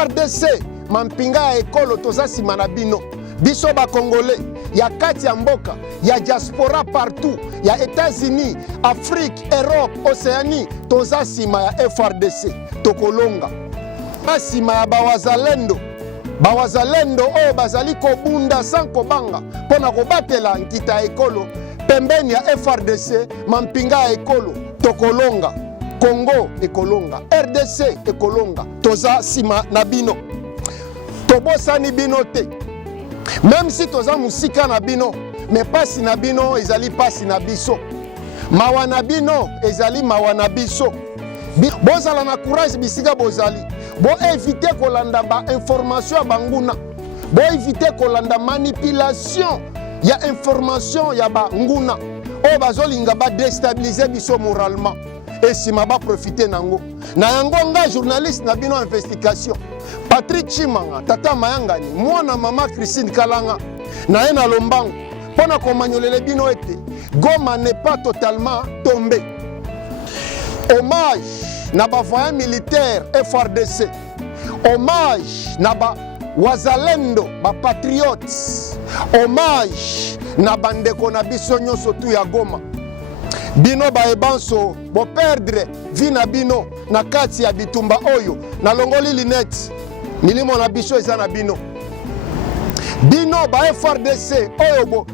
FARDC mampinga ya ekolo toza sima na bino. Biso ba Congolais, ya kati ya mboka, ya diaspora partout, ya États-Unis, Afrique, Europe, Océanie, toza sima ya FARDC, tokolonga. Sima ya bawazalendo, bawazalendo oyo bazali kobunda sans kobanga, pona kobatela nkita ekolo, pembeni ya FARDC, mampinga ya ekolo, tokolonga. Congo ekolonga, RDC ekolonga, toza sima na bino. Tobosani bino te. Même si toza musika na bino, mais pasi na bino ezali pasi na biso. Mawa na bino ezali mawa na biso. Bozala na courage bisika bozali. Bo éviter kolanda ba information ya banguna. Bo éviter kolanda manipulation ya information ya banguna. O bazolinga ba déstabiliser biso moralement. Et si ma ba profiter nango. Na yango nga journaliste na bino investigation. Patrick Chimanga, Tata Mayangani, mwana mama Christine Kalanga, na ena lombango, pona komanyolele bino ete, Goma n'est pas totalement tombé. Hommage na ba voyant militaire FARDC. Hommage na ba wazalendo, ba patriotes. Hommage na bandeko na biso nyonso tu ya Goma. Bino ba ebanso bo perdre vi na bino na kati ya bitumba oyo na longoli lineti milimo na biso eza na bino. Bino ba FARDC oyo bo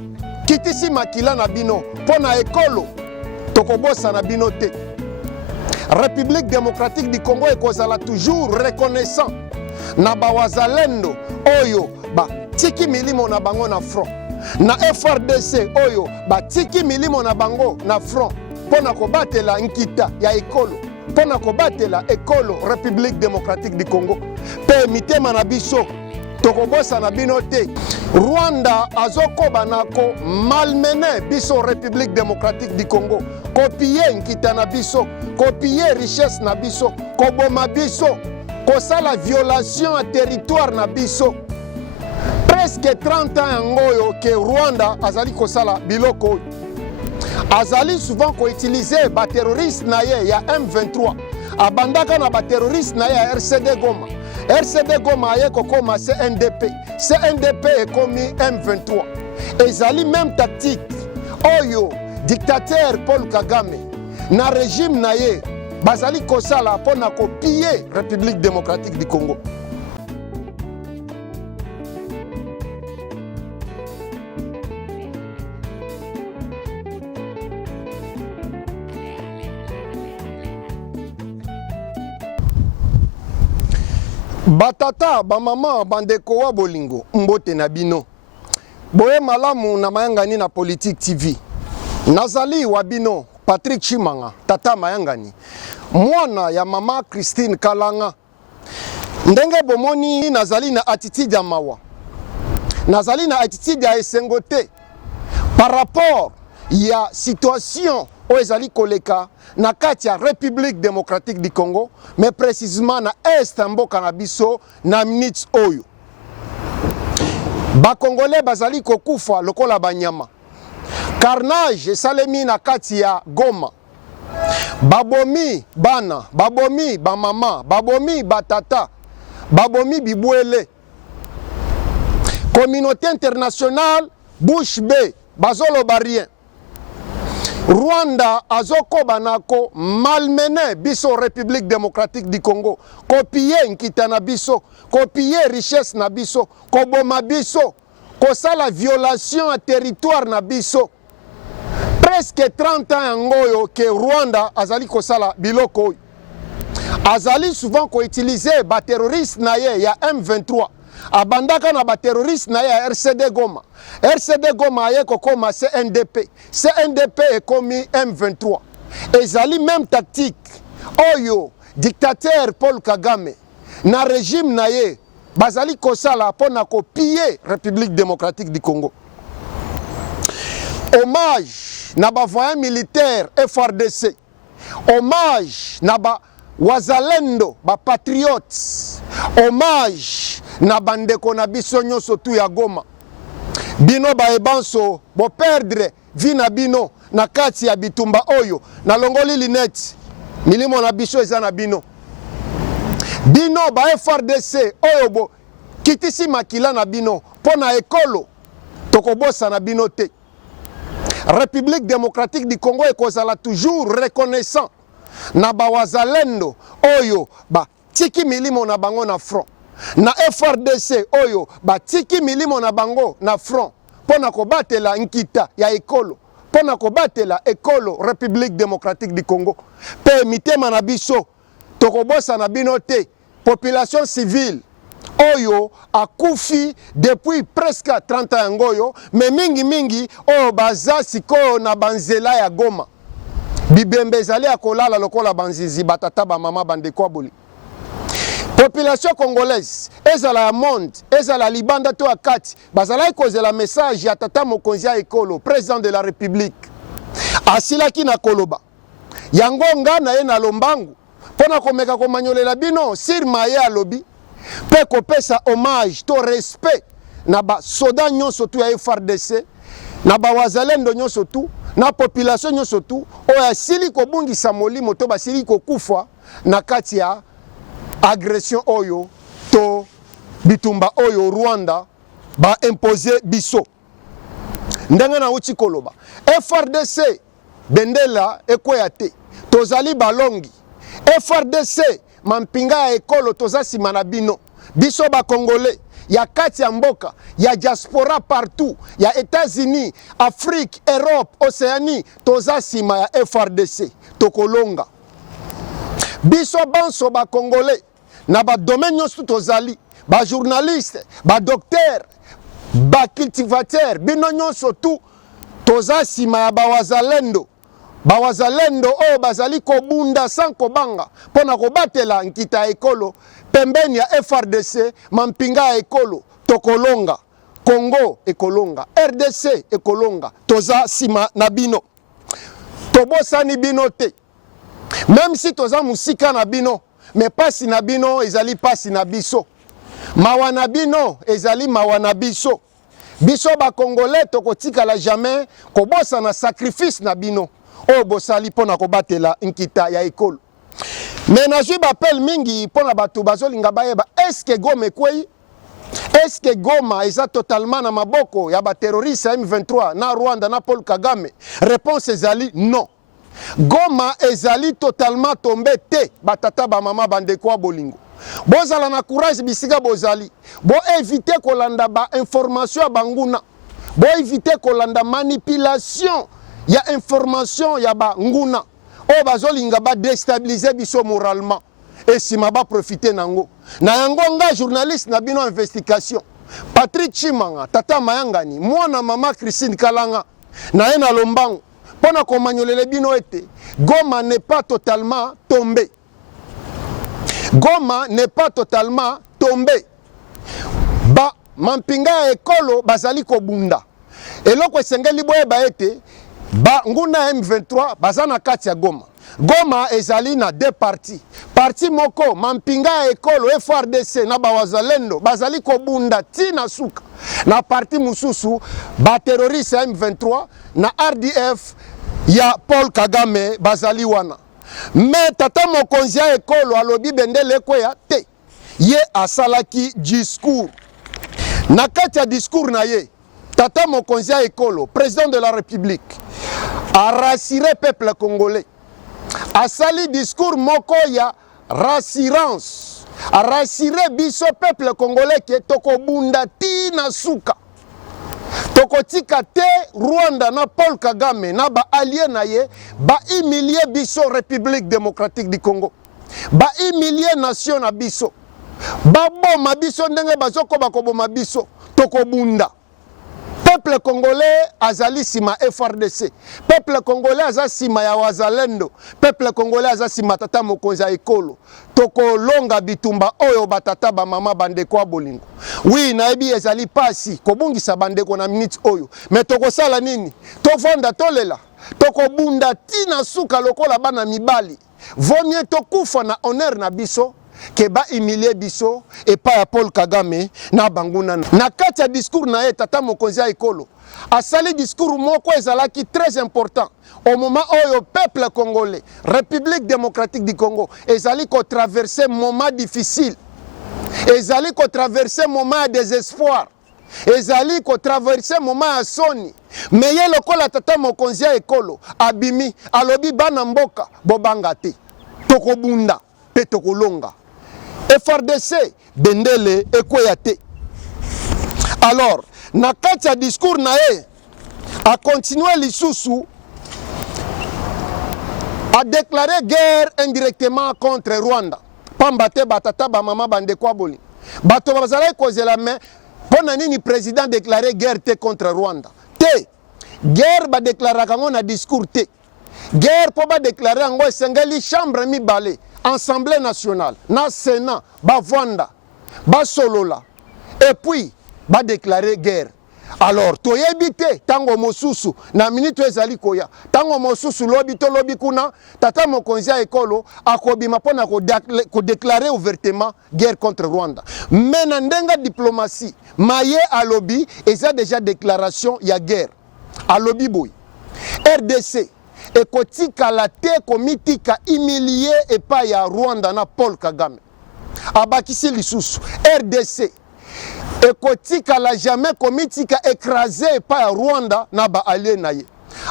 kitisi makila na bino pona ekolo tokobosa na bino te. République démocratique du Congo ekozala toujours reconnaissant na ba wazalendo oyo ba tiki milimo na bango na front. Na FARDC oyo batiki milimo na bango na front pona kobatela nkita ya ekolo, pona kobatela ekolo République démocratique du Congo. Pe mitema na biso tokobosa na bino te. Rwanda azokoba nako malmené biso République démocratique du Congo, kopiye nkita na biso, kopiye richesse na biso, koboma biso, kosala violation à territoire na biso. Presque 30 ans yangoyo ke Rwanda azali kosala biloko. Azali souvent ko utiliser ba terroriste na ye ya M23. Abandaka na ba terroriste na ye ya RCD Goma. RCD Goma ye kokoma CNDP. CNDP ekomi M23. Ezali même tactique oyo dictateur Paul Kagame na régime na ye bazali kosala pona ko piller République démocratique du Congo. Batata, bamama, bandeko wa bolingo, mbote na bino. Boye malamu na Mayangani na Politique TV. Nazali wa bino, Patrick Chimanga, Tata Mayangani. Mwana ya mama Christine Kalanga. Ndenge bomoni nazali na attitude ya mawa. Nazali na attitude ya esengote. Par rapport ya situation o ezali koleka na kati ya République démocratique du Congo, mais précisément na est mboka na biso na minutes oyo. Ba Congolais bazali kokufa lokola banyama. Carnage salemi na kati ya Goma. Babomi bana, babomi bamama, babomi batata, babomi bibwele. Communauté internationale bouche bée, bazolo barien. Rwanda azokoba nako malmené biso République démocratique du Congo, kopiye nkita na biso, kopiye richesse na biso, koboma biso, kosala violation à territoire na biso. Presque 30 ans yangoyo ke Rwanda azali kosala biloko. Azali souvent ko utiliser ba terroriste na ye ya M23. Abandaka na ba terroriste na ya RCD Goma. RCD Goma ye kokoma CNDP. CNDP ekomi M23. Ezali même tactique oyo dictateur Paul Kagame na régime na ye bazali kosala pona ko piller République démocratique du Congo. Hommage na ba voyant militaire FARDC. Hommage na ba wazalendo, ba patriotes. Hommage na bandeko na biso nyonso tu ya Goma. Bino ba ebanso bo perdre vi na bino na kati ya bitumba oyo na longoli lineti milimo na biso eza na bino. bino ba FRDC oyo kitisi makila na bino pona ekolo tokobosa na bino te. République démocratique du Congo ekozala toujours reconnaissant na bawazalendo oyo ba tiki milimo na bango na front, na FRDC oyo ba tiki milimo na bango na front pona kobatela nkita ya ekolo, pona kobatela ekolo République démocratique du Congo. Pe mitema na biso tokobosa na bino te. Population civile oyo akufi depuis presque 30 ans ngoyo, me mingi oyo baza sikoyo na banzela ya Goma. Bibembe ezali akolala lokola banzizi batata ba mama bandeko aboli. Population congolaise ezala ya monde, ezala libanda to akati, bazala kozela message ya tata mokonzi ya ekolo, président de la République. Asilaki na koloba. Yango nga na ye na lombangu pona komeka komanyolela bino sir maye alobi pe kopesa hommage to respect na ba soda nyonso tu ya FRDC, na ba wazalendo nyonso tu, na population nyonso tu oyo asili kobungisa molimo to basili kokufa na kati ya agression oyo to bitumba oyo Rwanda ba imposer biso. Ndenge na uchi koloba FRDC bendela ekoya te, tozali balongi. FRDC mampinga ya ekolo toza sima na bino, biso ba Congolais ya kati ya mboka ya diaspora partout ya États-Unis, Afrique, Europe, Océanie, toza sima ya FRDC tokolonga. Biso banso ba Congolais na ba domaine nyonso tozali, ba journaliste, ba docteur, ba cultivateur, bino nyonso tu toza sima ya ba wazalendo. Bawazalendo oyo bazali kobunda sans kobanga pona kobatela nkita ekolo pembeni ya FRDC mampinga ya ekolo tokolonga. Congo ekolonga, RDC ekolonga, toza sima na bino. Tobosani bino te. Même si toza musika na bino, mais pasi na bino ezali pasi na biso. Mawa na bino ezali mawa na biso. Biso ba Congolais tokotika la jamais kobosa na sacrifice na bino. O bosali pona kobatela nkita ya ekolo. Mais nazwi bapel mingi pona batu bazolinga bayeba est-ce que Goma ekwei? Est-ce que Goma eza totalement na maboko ya ba terroriste M23 na Rwanda na Paul Kagame? Réponse ezali non. Goma ezali totalement tombé te batata ba mama bandeko bolingo. Bozala na courage bisika bozali. Bo éviter kolanda ba information ya banguna. Bo éviter kolanda manipulation ya information ya ba nguna o bazolinga ba déstabiliser biso moralement et sima ba profiter nango na yango nga journaliste na bino investigation Patrick Chimanga tata Mayangani mwana mama Christine Kalanga na ye na lombango pona komanyolele bino ete Goma n'est pas totalement tombé. Goma n'est pas totalement tombé. Ba mampinga ekolo bazali kobunda eloko esengeli boye ba ete ba nguna M23 bazana kati ya Goma. Goma ezali na deux parties. Parti moko mampinga ekolo FRDC na bawazalendo bazali kobunda tina suka. Na parti mususu ba terroriste M23 na RDF ya Paul Kagame bazali wana. Mais tata mokonzi ya ekolo alobi bendele kweya te. Ye asalaki discours. Na kati ya discours na ye tata mokonzi ya ekolo, président de la République, a rassuré peuple congolais. A sali discours moko ya rassurance. A rassuré biso peuple congolais ke toko bunda tina suka. Toko tika te Rwanda na Paul Kagame na ba allié na ye ba humilier biso République démocratique du Congo. Ba humilier nation na biso. Ba boma biso ndenge bazoko bakoboma biso toko bunda. Peuple congolais azali sima FRDC. Peuple congolais aza sima ya wazalendo. Peuple congolais aza sima tata mokonzi ya ekolo. Toko longa bitumba oyo batata ba mama bandeko ya bolingo. Oui, naebi ezali pasi kobungisa bandeko na minute oyo. Mais toko sala nini? Tovanda tolela. Toko bunda tina suka lokola bana mibali. Vaut mieux tokufa na honneur na biso ke ba humilier biso et pas ya Paul Kagame na banguna na kati ya discours na ye tata mokonzi ya ekolo asali discours moko ezalaki très important au moment où le peuple congolais République démocratique du Congo ezali ko traverser moment difficile ezali ko traverser moment de désespoir ezali ko traverser moment ya soni mais ye lokola tata mokonzi ya ekolo abimi alobi bana mboka bobanga te tokobunda pe tokolonga FRDC bendele ekweya te. Alors na kati ya discours na ye a continué lisusu a déclaré guerre indirectement contre Rwanda. Pamba te batata ba mama bande kwa boli bato bazala kozela mais pona nini président déclaré guerre te contre Rwanda te guerre ba déclarer kango na discours te guerre po ba déclarer ngo esengeli chambre mibale Assemblée nationale na Sénat ba vanda ba solola et puis ba déclarer guerre. Alors toyebi te tango mosusu na minute ezali koya tango mosusu lobi to lobi kuna tata mokonzi ya ekolo akobima pona ko déclarer ouvertement guerre contre Rwanda mais na ndenga diplomatie maye alobi eza déjà déclaration ya guerre alobi boy RDC ekotikala te komitika humilier epai ya Rwanda na Paul Kagame abakisi lisusu RDC ekotikala jamais komitika écraser epai ya Rwanda na ba allié na ye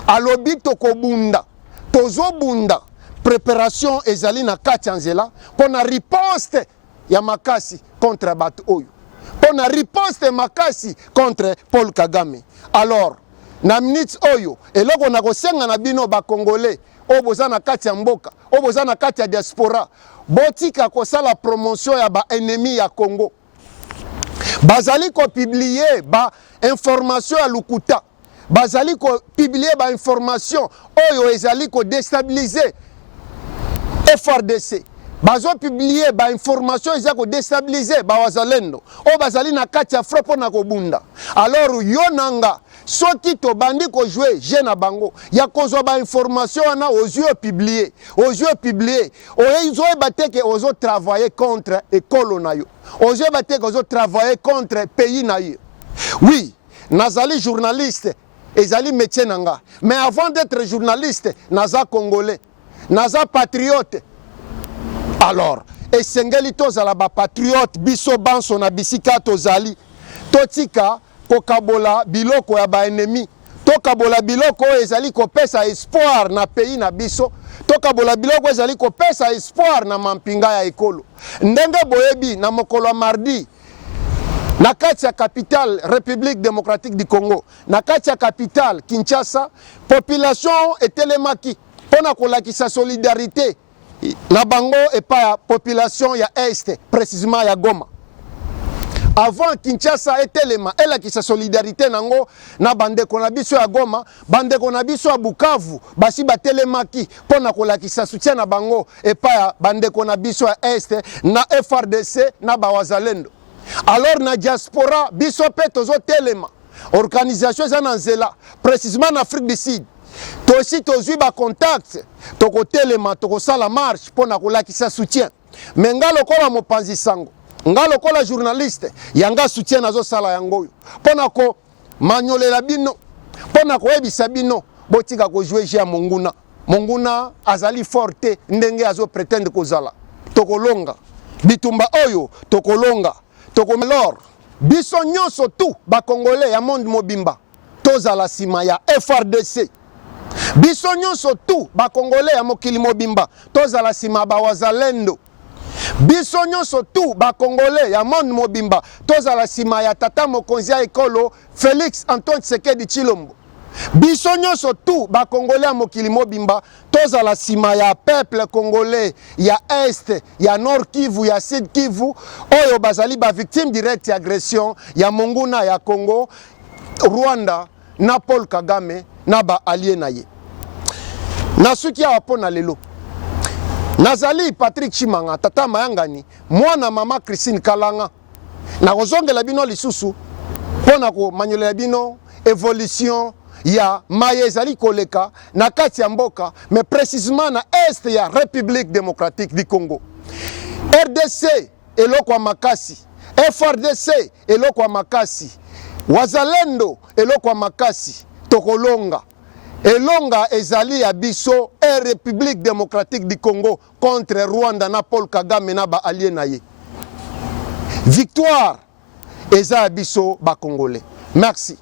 alobi tokobunda tozobunda préparation ezali na kati ya nzela pona riposte ya makasi contre bato oyo pona riposte makasi contre Paul Kagame. Alors na minute oyo eloko na kosenga na bino ba congolais o boza na kati ya mboka o boza na kati ya diaspora botika kosala promotion ya ba ennemi ya Congo bazali ko publier ba information ya lukuta bazali ko publier ba information oyo ezali ko déstabiliser FRDC bazo publier ba information ezali ko déstabiliser ba wazalendo o bazali na kati ya front na kobunda. Alors yonanga soki to bandi ko jouer je na bango ya kozwa ba information wana aux yeux publiés ozo bateke ozo travailler contre ekolo na yo ozo bateke ozo travailler contre pays na yo. Oui, nazali journaliste ezali métier nanga mais avant d'être journaliste naza congolais naza patriote. Alors esengeli tozala ba patriote biso banso na bisika tozali totika kokabola biloko ya ba ennemi tokabola biloko ezali kopesa espoir na pays na biso tokabola biloko ezali kopesa espoir na mampinga ya ekolo ndenge boyebi na mokolo ya mardi na kati ya capitale République démocratique du Congo na kati ya capitale Kinshasa population etelemaki pona kolakisa solidarité na bango epa ya population ya Est précisément ya Goma. Avant Kinshasa etelema elakisa solidarité nango na bandeko na biso ya Goma bandeko na biso ya Bukavu basi batelemaki pona kolakisa soutien na bango epa ya bandeko na biso ya Est na FRDC na bawazalendo. Alors na diaspora biso pe tozo telema organisation za na nzela précisément en Afrique du Sud tosi tozwi ba contact toko telema toko sala marche pona kolakisa soutien mais ngalo kola mopanzi sango ngalo kola journaliste yanga soutien nazo sala yango pona ko manyolela bino pona ko ebisa bino botika ko jouer jeu monguna azali forte ndenge azo pretendre kozala tokolonga bitumba oyo tokolonga tokomelor biso nyonso tout ba congolais ya monde mobimba tozala sima ya FRDC biso nyonso tout ba congolais ya mokili mobimba tozala sima ba wazalendo biso nyonso tout ba congolais ya monde mobimba tozala sima ya tata mokonzi ya ekolo Félix Antoine Tshisekedi Tshilombo biso nyonso tout ba congolais ya mokili mobimba tozala sima ya peuple congolais ya Est ya Nord Kivu ya Sud Kivu oyo bazali ba victime directe ya agression ya monguna ya Congo Rwanda na Paul Kagame na ba allié na ye. Na suki ya pona lelo nazali Patrick Chimanga tata mayangani mwana mama Christine Kalanga na kozongela bino lisusu pona ko manyolela bino évolution ya maye ezali koleka na kati ya mboka mais précisément na Est ya République démocratique du Congo. RDC eloko makasi, FRDC eloko makasi, Wazalendo eloko makasi, tokolonga. Elonga ezali ya biso et République démocratique du Congo contre Rwanda na Paul Kagame na ba allié na ye. Victoire eza ya biso ba Congolais. Merci.